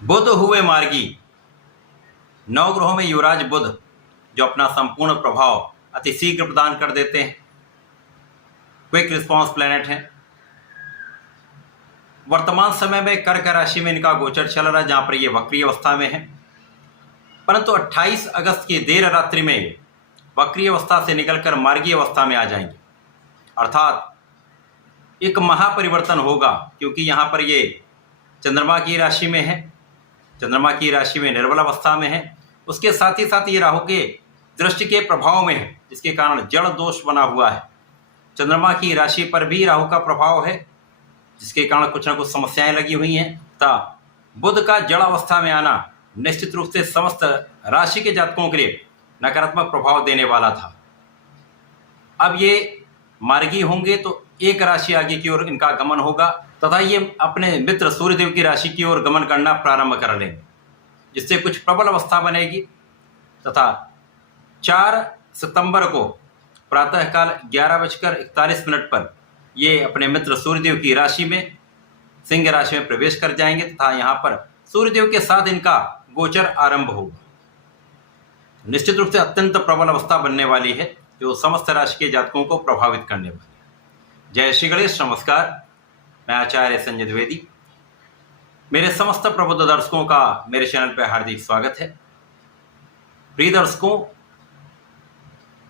बुध हुए मार्गी। नवग्रहों में युवराज बुध जो अपना संपूर्ण प्रभाव अति शीघ्र प्रदान कर देते हैं, क्विक रिस्पॉन्स प्लैनेट हैं। वर्तमान समय में कर्क राशि में इनका गोचर चल रहा है, जहां पर ये वक्री अवस्था में है। परंतु 28 अगस्त की देर रात्रि में वक्री अवस्था से निकलकर मार्गी अवस्था में आ जाएंगे, अर्थात एक महापरिवर्तन होगा, क्योंकि यहाँ पर ये चंद्रमा की राशि में है, चंद्रमा की राशि में निर्बल अवस्था में है। उसके साथ ही साथ ये राहु के दृष्टि के प्रभाव में है, जिसके कारण जड़ दोष बना हुआ है। चंद्रमा की राशि पर भी राहु का प्रभाव है, जिसके कारण कुछ ना कुछ समस्याएं लगी हुई हैं। तथा बुध का जड़ अवस्था में आना निश्चित रूप से समस्त राशि के जातकों के लिए नकारात्मक प्रभाव देने वाला था। अब ये मार्गी होंगे तो एक राशि आगे की ओर इनका गमन होगा, तथा ये अपने मित्र सूर्यदेव की राशि की ओर गमन करना प्रारंभ कर लेंगे, जिससे कुछ प्रबल अवस्था बनेगी। तथा 4 सितंबर को प्रातःकाल 11:41 पर ये अपने मित्र सूर्यदेव की राशि में, सिंह राशि में प्रवेश कर जाएंगे, तथा यहाँ पर सूर्यदेव के साथ इनका गोचर आरंभ होगा। निश्चित रूप से अत्यंत प्रबल अवस्था बनने वाली है, जो समस्त राशि के जातकों को प्रभावित करने वाली है। जय श्री गणेश, नमस्कार। मैं आचार्य संजय द्विवेदी। मेरे समस्त प्रबुद्ध दर्शकों का मेरे चैनल पर हार्दिक स्वागत है। प्रिय दर्शकों,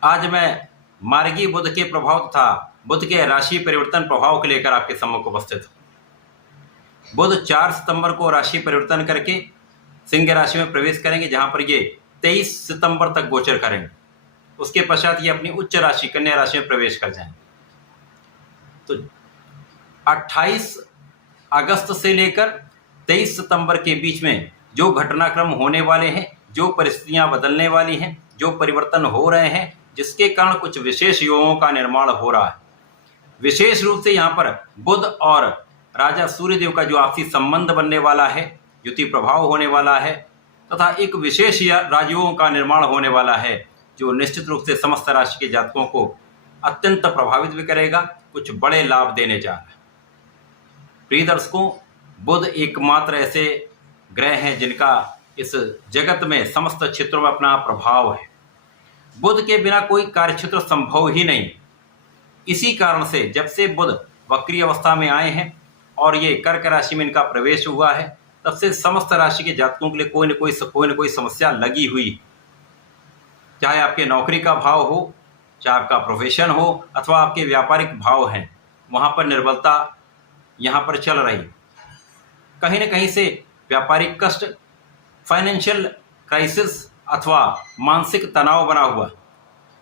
आज मैं मार्गी बुध के प्रभाव तथा बुध के राशि परिवर्तन प्रभाव को लेकर आपके सम्मुख उपस्थित हूँ। बुध 4 सितंबर को राशि परिवर्तन करके सिंह राशि में प्रवेश करेंगे, जहां पर ये 23 सितंबर तक गोचर करेंगे। उसके पश्चात ये अपनी उच्च राशि कन्या राशि में प्रवेश कर जाएंगे। तो 28 अगस्त से लेकर 23 सितंबर के बीच में जो घटनाक्रम होने वाले हैं, जो परिस्थितियां बदलने वाली हैं, जो परिवर्तन हो रहे हैं, जिसके कारण कुछ विशेष योगों का निर्माण हो रहा है। विशेष रूप से यहाँ पर बुध और राजा सूर्यदेव का जो आपसी संबंध बनने वाला है, युति प्रभाव होने वाला है, तथा एक विशेष राजयोगों का निर्माण होने वाला है, जो निश्चित रूप से समस्त राशि के जातकों को अत्यंत प्रभावित भी करेगा, कुछ बड़े लाभ देने जा रहा है। प्रिय दर्शकों, बुध एकमात्र ऐसे ग्रह हैं जिनका इस जगत में समस्त क्षेत्रों में अपना प्रभाव है। बुध के बिना कोई कार्यक्षेत्र संभव ही नहीं। इसी कारण से जब से बुध वक्री अवस्था में आए हैं और ये कर्क राशि में इनका प्रवेश हुआ है, तब से समस्त राशि के जातकों के लिए कोई न कोई समस्या लगी हुई। चाहे आपके नौकरी का भाव हो, चाहे आपका प्रोफेशन हो, अथवा आपके व्यापारिक भाव हैं, वहाँ पर निर्बलता यहाँ पर चल रही। कहीं न कहीं से व्यापारिक कष्ट, फाइनेंशियल क्राइसिस अथवा मानसिक तनाव बना हुआ,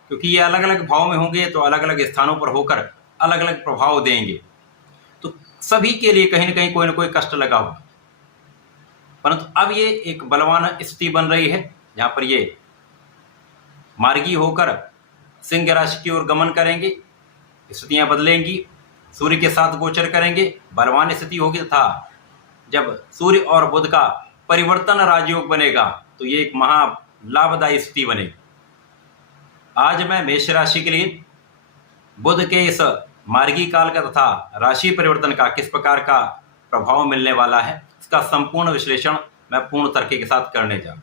क्योंकि ये अलग अलग भाव में होंगे तो अलग अलग स्थानों पर होकर अलग अलग प्रभाव देंगे। तो सभी के लिए कहीं न कोई कष्ट लगा हुआ। परंतु अब ये एक बलवान स्थिति बन रही है, जहाँ पर ये मार्गी होकर सिंह राशि की ओर गमन करेंगे, स्थितियाँ बदलेंगी, सूर्य के साथ गोचर करेंगे, बलवान स्थिति होगी। तथा जब सूर्य और बुध का परिवर्तन राजयोग बनेगा तो ये एक महा लाभदायी स्थिति बनेगी। आज मैं मेष राशि के लिए बुध के इस मार्गी काल का तथा राशि परिवर्तन का किस प्रकार का प्रभाव मिलने वाला है, इसका संपूर्ण विश्लेषण मैं पूर्ण तर्क के साथ करने जा रहा हूं।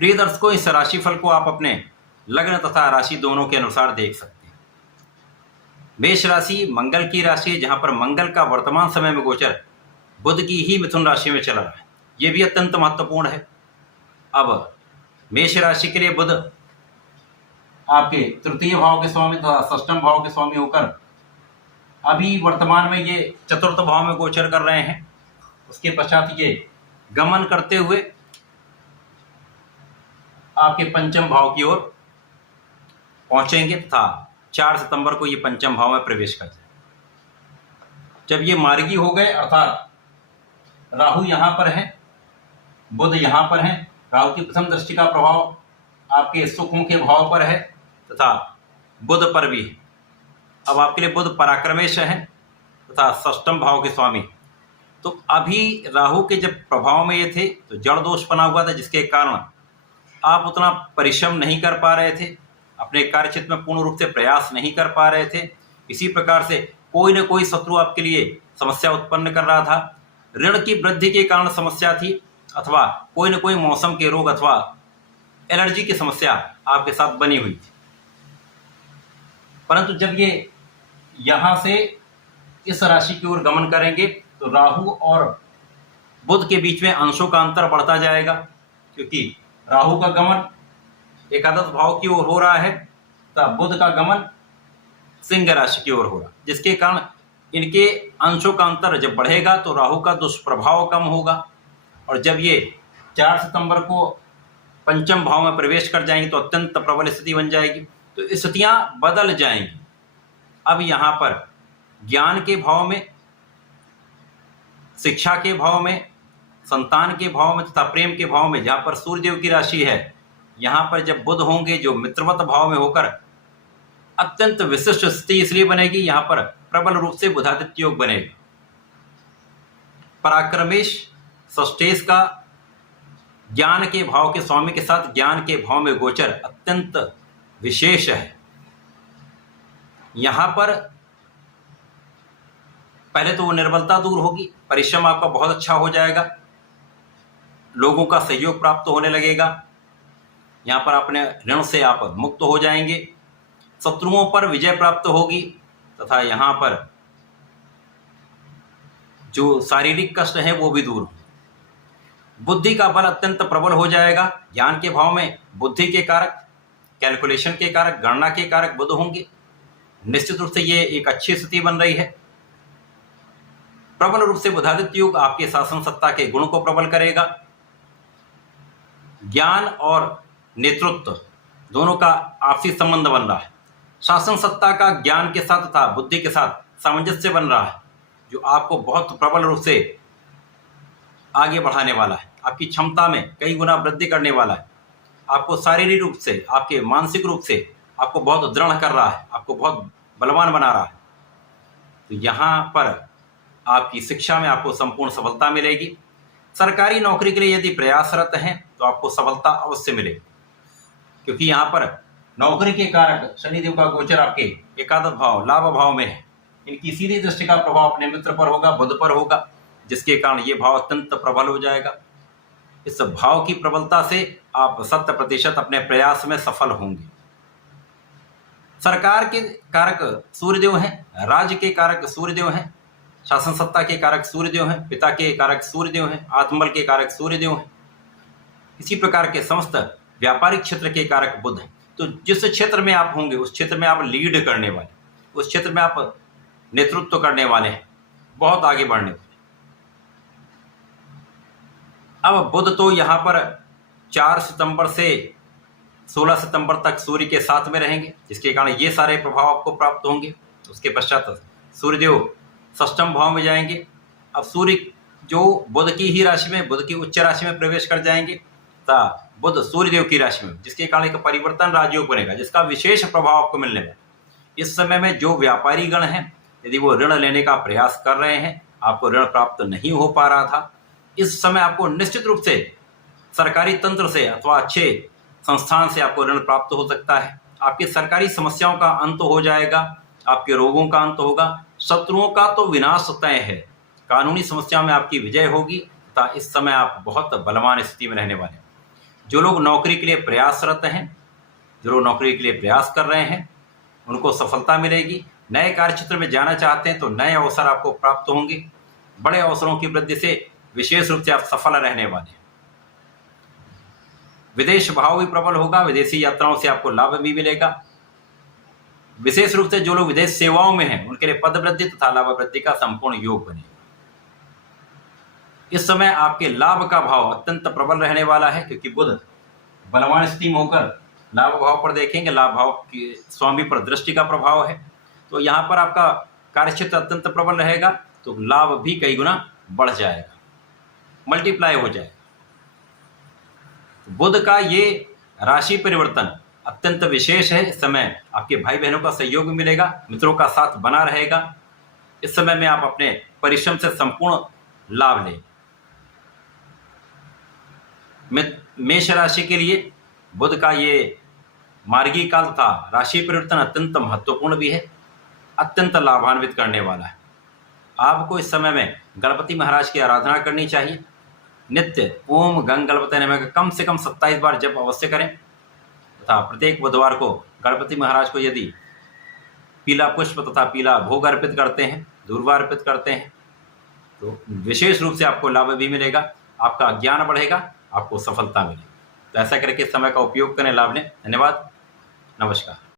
प्रिय दर्शकों, इस राशिफल को आप अपने लग्न तथा राशि दोनों के अनुसार देख सकते हैं। मेष राशि मंगल की राशि है, जहां पर मंगल का वर्तमान समय में गोचर बुध की ही मिथुन राशि में चल रहा है। यह भी अत्यंत महत्वपूर्ण है। अब मेष राशि के लिए बुध आपके तृतीय भाव के स्वामी तथा षष्ठम भाव के स्वामी होकर अभी वर्तमान में ये चतुर्थ भाव में गोचर कर रहे हैं। उसके पश्चात ये गमन करते हुए आपके पंचम भाव की ओर पहुंचेंगे तथा 4 सितंबर को ये पंचम भाव में प्रवेश कर जाए। जब ये मार्गी हो गए, अर्थात राहु यहाँ पर है, बुध यहाँ पर है, राहु की प्रथम दृष्टि का प्रभाव आपके सुख के भाव पर है तथा बुध पर भी है। अब आपके लिए बुध पराक्रमेश है तथा षष्ठम भाव के स्वामी। तो अभी राहु के जब प्रभाव में ये थे तो जड़ दोष बना हुआ था, जिसके कारण आप उतना परिश्रम नहीं कर पा रहे थे, अपने कार्यक्षेत्र में पूर्ण रूप से प्रयास नहीं कर पा रहे थे। इसी प्रकार से कोई न कोई शत्रु आपके लिए समस्या उत्पन्न कर रहा था। ऋण की वृद्धि के कारण समस्या थी अथवा कोई न कोई मौसम के रोग अथवा एलर्जी की समस्या आपके साथ बनी हुई थी। परंतु जब ये यहां से इस राशि की ओर गमन करेंगे तो राहु और बुध के बीच में अंशों का अंतर बढ़ता जाएगा, क्योंकि राहु का गमन एकादश भाव की ओर हो रहा है तथा बुध का गमन सिंह राशि की ओर हो रहा है, जिसके कारण इनके अंशों का अंतर जब बढ़ेगा तो राहु का दुष्प्रभाव कम होगा। और जब ये 4 सितंबर को पंचम भाव में प्रवेश कर जाएंगे तो अत्यंत प्रबल स्थिति बन जाएगी। तो स्थितियां बदल जाएंगी। अब यहाँ पर ज्ञान के भाव में, शिक्षा के भाव में, संतान के भाव में तथा प्रेम के भाव में, जहाँ पर सूर्यदेव की राशि है, यहाँ पर जब बुध होंगे जो मित्रवत भाव में होकर अत्यंत विशिष्ट स्थिति इसलिए बनेगी, यहाँ पर प्रबल रूप से बुधादित्य योग बनेगा। पराक्रमेश षष्ठेश का ज्ञान के भाव के स्वामी के साथ ज्ञान के भाव में गोचर अत्यंत विशेष है। यहां पर पहले तो वो निर्बलता दूर होगी, परिश्रम आपका बहुत अच्छा हो जाएगा, लोगों का सहयोग प्राप्त होने लगेगा। यहां पर अपने ऋण से आप मुक्त हो जाएंगे, शत्रुओं पर विजय प्राप्त होगी तथा यहां पर जो शारीरिक कष्ट है वो भी दूर हो। बुद्धि का बल अत्यंत प्रबल हो जाएगा। ज्ञान के भाव में बुद्धि के कारक, कैलकुलेशन के कारक, गणना के कारक बुध होंगे। निश्चित रूप से ये एक अच्छी स्थिति बन रही है। प्रबल रूप से बुधादित्य योग आपके शासन सत्ता के गुण को प्रबल करेगा। ज्ञान और नेतृत्व दोनों का आपसी संबंध बन रहा है। शासन सत्ता का ज्ञान के साथ तथा बुद्धि के साथ सामंजस्य बन रहा है, जो आपको बहुत प्रबल रूप से आगे बढ़ाने वाला है। आपकी क्षमता में कई गुना वृद्धि करने वाला है। आपको शारीरिक रूप से, आपके मानसिक रूप से आपको बहुत दृढ़ कर रहा है, आपको बहुत बलवान बना रहा है। तो यहाँ पर आपकी शिक्षा में आपको संपूर्ण सफलता मिलेगी। सरकारी नौकरी के लिए यदि प्रयासरत हैं तो आपको सफलता अवश्य मिलेगी, क्योंकि यहाँ पर नौकरी के कारक शनिदेव का गोचर आपके एकादश भाव, लाभ भाव में है। इनकी सीधी दृष्टि का प्रभाव अपने मित्र पर होगा, बुध पर होगा, जिसके कारण ये भाव अत्यंत प्रबल हो जाएगा। इस भाव की प्रबलता से आप 100% अपने प्रयास में सफल होंगे। सरकार के कारक सूर्यदेव हैं, राज्य के कारक सूर्यदेव हैं, शासन सत्ता के कारक सूर्यदेव हैं, पिता के कारक सूर्यदेव हैं, आत्मबल के कारक सूर्यदेव हैं। इसी प्रकार के समस्त व्यापारिक क्षेत्र के कारक बुध हैं। तो जिस क्षेत्र में आप होंगे उस क्षेत्र में आप लीड करने वाले, उस क्षेत्र में आप नेतृत्व करने वाले हैं, बहुत आगे बढ़ने वाले। अब बुध तो यहाँ पर 4 सितंबर से 16 सितंबर तक सूर्य के साथ में रहेंगे, जिसके कारण ये सारे प्रभाव आपको प्राप्त होंगे। उसके पश्चात सूर्यदेव षष्ठम भाव में जाएंगे। अब सूर्य जो बुध की ही राशि में, बुध की उच्च राशि में प्रवेश कर जाएंगे तथा बुध सूर्यदेव की राशि में, जिसके कारण एक परिवर्तन राजयोग बनेगा, जिसका विशेष प्रभाव आपको मिलने वाला। इस समय में जो व्यापारी गण हैं, यदि वो ऋण लेने का प्रयास कर रहे हैं, आपको ऋण प्राप्त नहीं हो पा रहा था, इस समय आपको निश्चित रूप से सरकारी तंत्र से अथवा अच्छे संस्थान से आपको ऋण प्राप्त हो सकता है। आपकी सरकारी समस्याओं का अंत हो जाएगा, आपके रोगों का अंत होगा, शत्रुओं का तो विनाश तय है, कानूनी समस्याओं में आपकी विजय होगी तथा इस समय आप बहुत बलवान स्थिति में रहने वाले हैं। जो लोग नौकरी के लिए प्रयासरत हैं, जो लोग नौकरी के लिए प्रयास कर रहे हैं, उनको सफलता मिलेगी। नए कार्यक्षेत्र में जाना चाहते हैं तो नए अवसर आपको प्राप्त होंगे। बड़े अवसरों की वृद्धि से विशेष रूप से आप सफल रहने वाले हैं। विदेश भाव भी प्रबल होगा, विदेशी यात्राओं से आपको लाभ भी मिलेगा। विशेष रूप से जो लोग विदेश सेवाओं में हैं उनके लिए पद वृद्धि तथा लाभ वृद्धि का संपूर्ण योग बनेगा। इस समय आपके लाभ का भाव अत्यंत प्रबल रहने वाला है, क्योंकि बुध बलवान स्थिति में होकर लाभ भाव पर देखेंगे, लाभ भाव की स्वामी पर दृष्टि का प्रभाव है। तो यहाँ पर आपका कार्यक्षेत्र अत्यंत प्रबल रहेगा, तो लाभ भी कई गुना बढ़ जाएगा, मल्टीप्लाई हो जाएगा। बुध का ये राशि परिवर्तन अत्यंत विशेष है। इस समय आपके भाई बहनों का सहयोग मिलेगा, मित्रों का साथ बना रहेगा। इस समय में आप अपने परिश्रम से संपूर्ण लाभ लें। मेष राशि के लिए बुध का ये मार्गी काल तथा राशि परिवर्तन अत्यंत महत्वपूर्ण भी है, अत्यंत लाभान्वित करने वाला है। आपको इस समय में गणपति महाराज की आराधना करनी चाहिए। नित्य ओम गंग गणपति नमः का कम से कम 27 बार जप अवश्य करें तथा प्रत्येक बुधवार को गणपति महाराज को यदि पीला पुष्प तथा पीला भोग अर्पित करते हैं, दूर्वा अर्पित करते हैं, तो विशेष रूप से आपको लाभ भी मिलेगा, आपका ज्ञान बढ़ेगा, आपको सफलता मिलेगी। तो ऐसा करके समय का उपयोग करें, लाभ लें। धन्यवाद, नमस्कार।